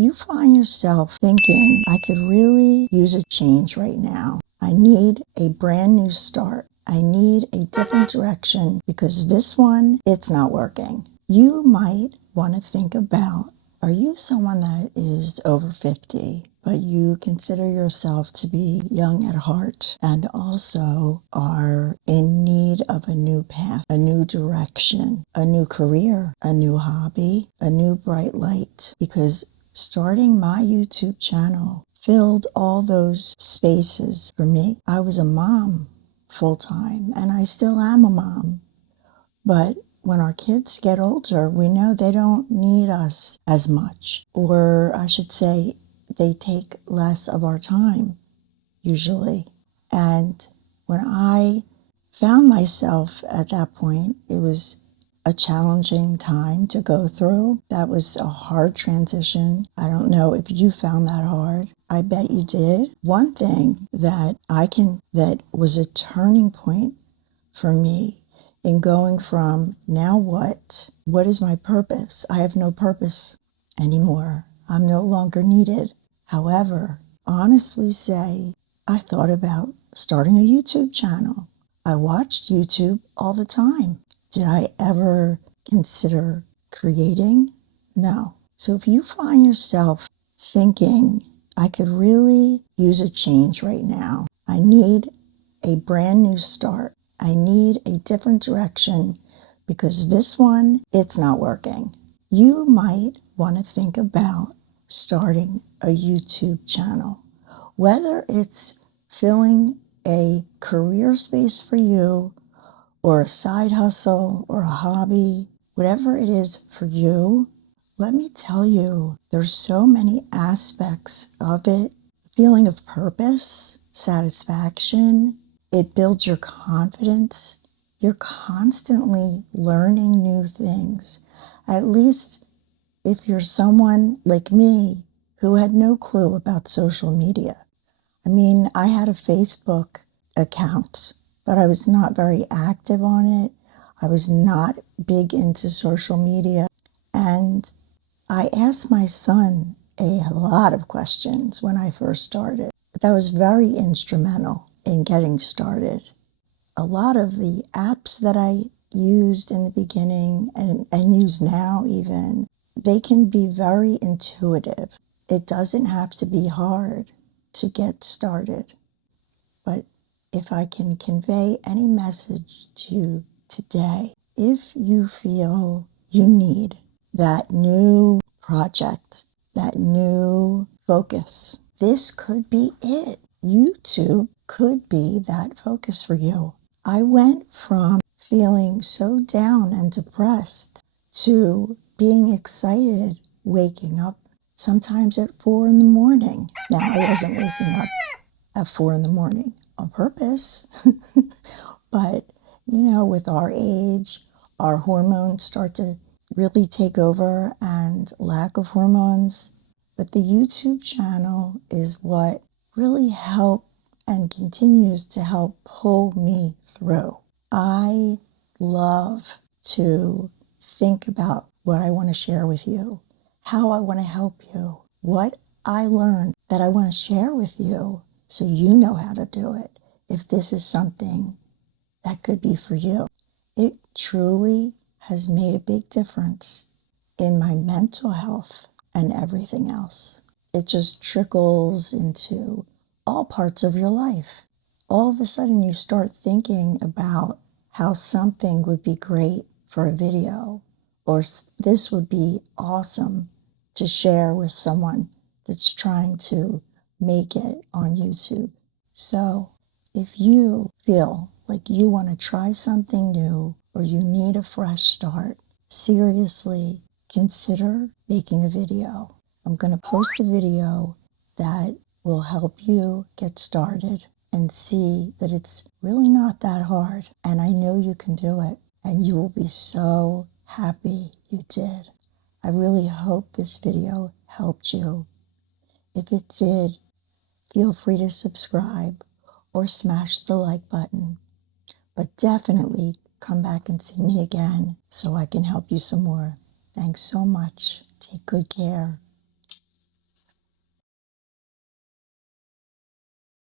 You find yourself thinking, I could really use a change right now. I need a brand new start. I need a different direction because this one, it's not working. You might want to think about, are you someone that is over 50, but you consider yourself to be young at heart and also are in need of a new path, a new direction, a new career, a new hobby, a new bright light? Because starting my YouTube channel filled all those spaces for me. I was a mom full-time, and I still am a mom. But when our kids get older, we know they don't need us as much. Or I should say, they take less of our time, usually. And when I found myself at that point, it was a challenging time to go through. That was a hard transition. I don't know if you found that hard. I bet you did. One thing that was a turning point for me in going from now what is my purpose? I have no purpose anymore. I'm no longer needed. However, honestly say, I thought about starting a YouTube channel. I watched YouTube all the time. Did I ever consider creating? No. So if you find yourself thinking, I could really use a change right now. I need a brand new start. I need a different direction because this one, it's not working. You might want to think about starting a YouTube channel, whether it's filling a career space for you or a side hustle or a hobby, whatever it is for you. Let me tell you, there's so many aspects of it. Feeling of purpose, satisfaction, it builds your confidence. You're constantly learning new things. At least if you're someone like me who had no clue about social media. I mean, I had a Facebook account, but I was not very active on it. I was not big into social media. And I asked my son a lot of questions when I first started. That was very instrumental in getting started. A lot of the apps that I used in the beginning and use now even, they can be very intuitive. It doesn't have to be hard to get started. But if I can convey any message to you today, if you feel you need that new project, that new focus, this could be it. YouTube could be that focus for you. I went from feeling so down and depressed to being excited, waking up sometimes at 4 in the morning. Now, I wasn't waking up at 4 in the morning on purpose, but with our age, our hormones start to really take over and lack of hormones. But the YouTube channel is what really helped and continues to help pull me through. I love to think about what I want to share with you, how I want to help you, what I learned that I want to share with you so you know how to do it if this is something that could be for you. It truly has made a big difference in my mental health and everything else. It just trickles into all parts of your life. All of a sudden you start thinking about how something would be great for a video, or this would be awesome to share with someone that's trying to make it on YouTube. So if you feel like you want to try something new or you need a fresh start, seriously consider making a video. I'm going to post a video that will help you get started and see that it's really not that hard. And I know you can do it, and you will be so happy you did. I really hope this video helped you. If it did, feel free to subscribe or smash the like button. But definitely come back and see me again so I can help you some more. Thanks so much. Take good care.